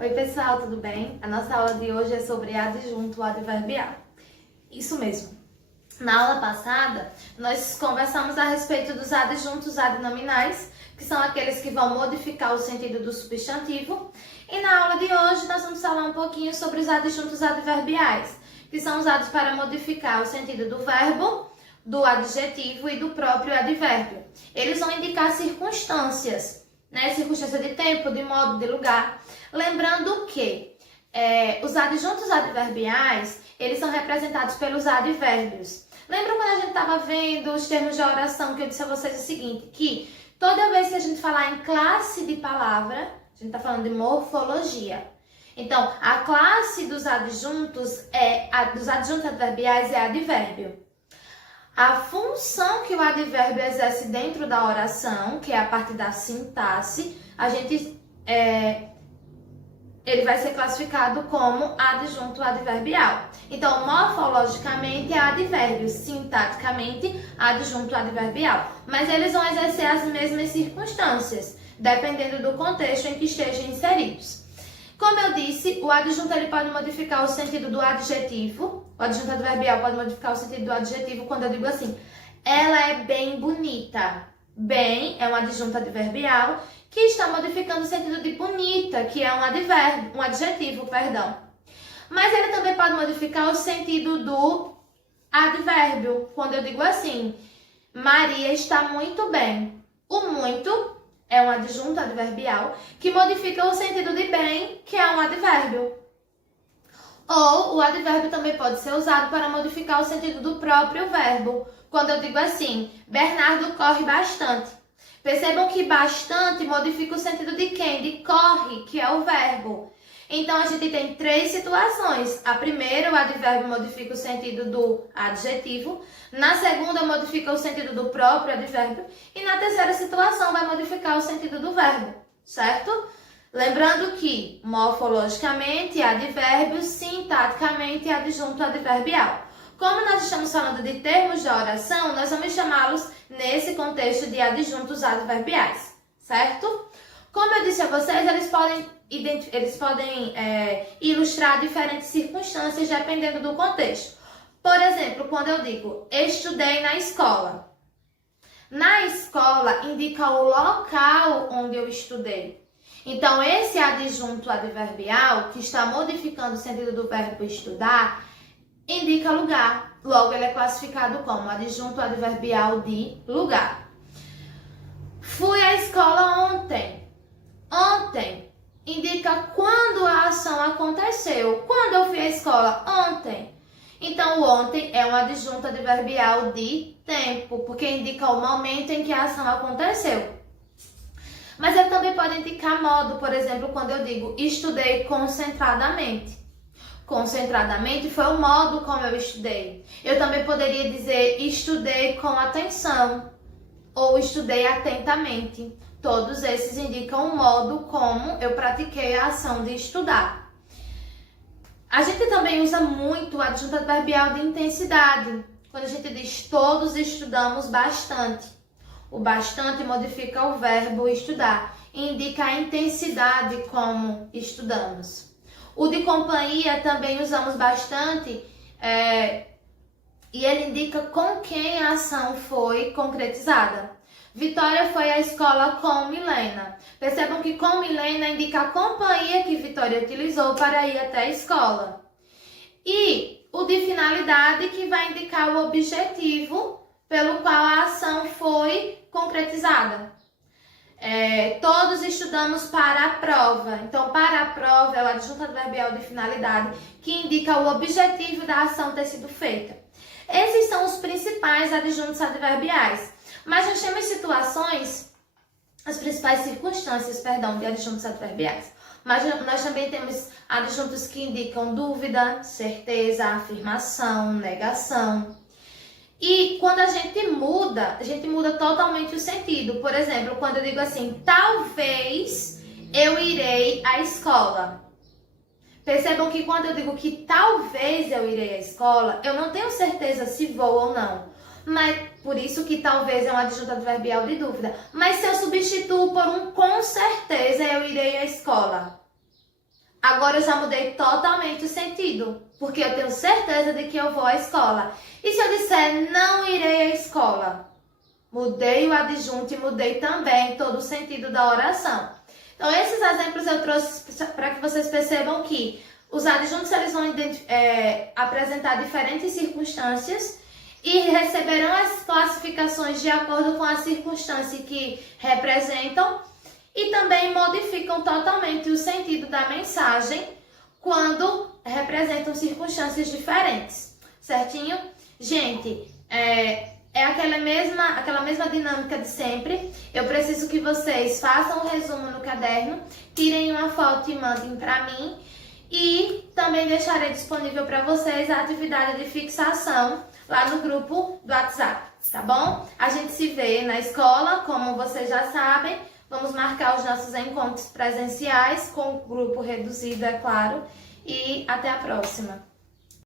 Oi pessoal, tudo bem? A nossa aula de hoje é sobre adjunto adverbial. Isso mesmo. Na aula passada, nós conversamos a respeito dos adjuntos adnominais, que são aqueles que vão modificar o sentido do substantivo. E na aula de hoje, nós vamos falar um pouquinho sobre os adjuntos adverbiais, que são usados para modificar o sentido do verbo, do adjetivo e do próprio advérbio. Eles vão indicar circunstâncias, né? Circunstância de tempo, de modo, de lugar. Lembrando que os adjuntos adverbiais, eles são representados pelos advérbios. Lembra quando a gente estava vendo os termos de oração que eu disse a vocês o seguinte, que toda vez que a gente falar em classe de palavra, a gente está falando de morfologia. Então, a classe dos adjuntos adverbiais é advérbio. A função que o advérbio exerce dentro da oração, que é a parte da sintaxe, ele vai ser classificado como adjunto adverbial. Então, morfologicamente é advérbio, sintaticamente adjunto adverbial. Mas eles vão exercer as mesmas circunstâncias, dependendo do contexto em que estejam inseridos. Como eu disse, o adjunto ele pode modificar o sentido do adjetivo. O adjunto adverbial pode modificar o sentido do adjetivo quando eu digo assim, ela é bem bonita. Bem é um adjunto adverbial que está modificando o sentido de bonita, que é um adjetivo, perdão. Mas ele também pode modificar o sentido do advérbio, quando eu digo assim, Maria está muito bem. O muito é um adjunto adverbial que modifica o sentido de bem, que é um advérbio. Ou o advérbio também pode ser usado para modificar o sentido do próprio verbo. Quando eu digo assim, Bernardo corre bastante. Percebam que bastante modifica o sentido de quem? De corre, que é o verbo. Então, a gente tem três situações. A primeira, o advérbio modifica o sentido do adjetivo. Na segunda, modifica o sentido do próprio advérbio. E na terceira situação, vai modificar o sentido do verbo, certo? Lembrando que, morfologicamente, advérbio, sintaticamente, adjunto adverbial. Como nós estamos falando de termos de oração, nós vamos chamá-los, nesse contexto, de adjuntos adverbiais, certo? Como eu disse a vocês, eles podem ilustrar diferentes circunstâncias dependendo do contexto. Por exemplo, quando eu digo, estudei na escola. Na escola indica o local onde eu estudei. Então, esse adjunto adverbial, que está modificando o sentido do verbo estudar, indica lugar. Logo, ele é classificado como adjunto adverbial de lugar. Fui à escola ontem. Ontem indica quando a ação aconteceu. Quando eu fui à escola? Ontem. Então, o ontem é um adjunto adverbial de tempo, porque indica o momento em que a ação aconteceu. Mas ele também pode indicar modo, por exemplo, quando eu digo estudei concentradamente. Concentradamente foi o modo como eu estudei. Eu também poderia dizer estudei com atenção ou estudei atentamente. Todos esses indicam o modo como eu pratiquei a ação de estudar. A gente também usa muito o adjunto adverbial de intensidade. Quando a gente diz todos estudamos bastante. O bastante modifica o verbo estudar e indica a intensidade como estudamos. O de companhia também usamos bastante e ele indica com quem a ação foi concretizada. Vitória foi à escola com Milena. Percebam que com Milena indica a companhia que Vitória utilizou para ir até a escola. E o de finalidade que vai indicar o objetivo pelo qual a ação foi concretizada. Todos estudamos para a prova. Então, para a prova é o adjunto adverbial de finalidade que indica o objetivo da ação ter sido feita. Esses são os principais adjuntos adverbiais. Mas nós temos as principais circunstâncias, de adjuntos adverbiais. Mas nós também temos adjuntos que indicam dúvida, certeza, afirmação, negação. E quando a gente muda totalmente o sentido. Por exemplo, quando eu digo assim, talvez eu irei à escola. Percebam que quando eu digo que talvez eu irei à escola, eu não tenho certeza se vou ou não. Mas por isso que talvez é um adjunto adverbial de dúvida. Mas se eu substituo por um com certeza eu irei à escola. agora eu já mudei totalmente o sentido, porque eu tenho certeza de que eu vou à escola. E se eu disser não irei à escola? Mudei o adjunto e mudei também todo o sentido da oração. Então, esses exemplos eu trouxe para que vocês percebam que os adjuntos eles vão apresentar diferentes circunstâncias e receberão as classificações de acordo com a circunstância que representam e também modificam totalmente o sentido da mensagem quando representam circunstâncias diferentes, certinho? Gente, é aquela mesma dinâmica de sempre. Eu preciso que vocês façam um resumo no caderno, tirem uma foto e mandem para mim. E também deixarei disponível para vocês a atividade de fixação lá no grupo do WhatsApp, tá bom? A gente se vê na escola, como vocês já sabem. Vamos marcar os nossos encontros presenciais com o grupo reduzido, é claro. E até a próxima!